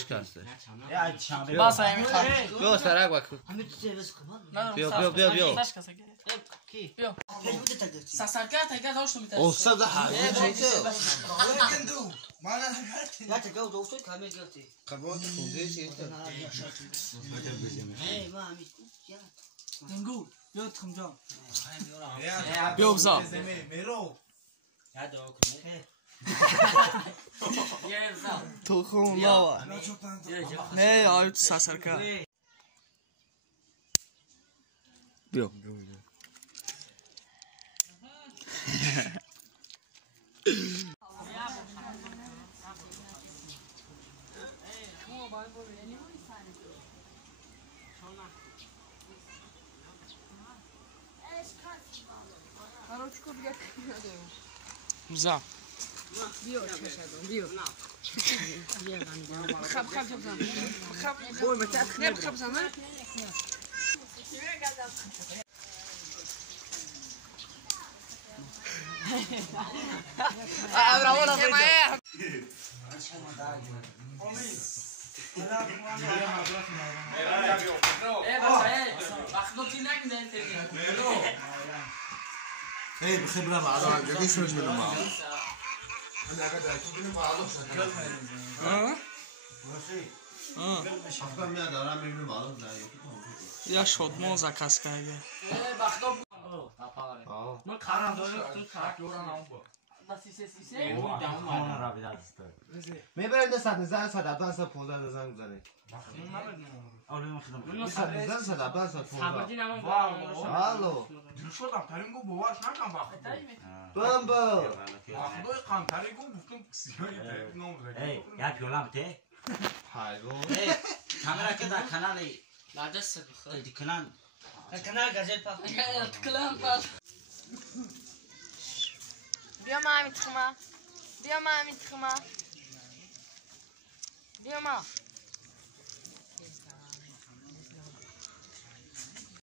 شکسته باز همین خواهد بیا سرک بکن بیا بیا بیا سسرکه تگه داشت میترسید افتاد حرفی چیزه یا تگه دوستو کامل گرفتی قبات خونده چیزه دنگو بیا تخم جان بیا بزا تو خون بابا نه آیو تو سسرکه بیا بزا بیا چشدم بیا خب بزن خب بوی متأ خب بزن ابراهيم ايه بخبره مع بعض ليش مش منهم مع بعض انا قاعد اكل مع بعض افغان میاد دارم میبینم معلوم یا شد موزه کس کرده من کارم داره تو کار دوران با میبرند 100 15 زنگ بزنه الو شدم ترینگو باورش نکنم بامبو خدای قام ترینگو گفتم سیاری نمیره یا پیولم ته حیوان کامرا که در کانال لادست بخور کنار گازل پاک کلام پاس بیا ما همین تخمه بیا ما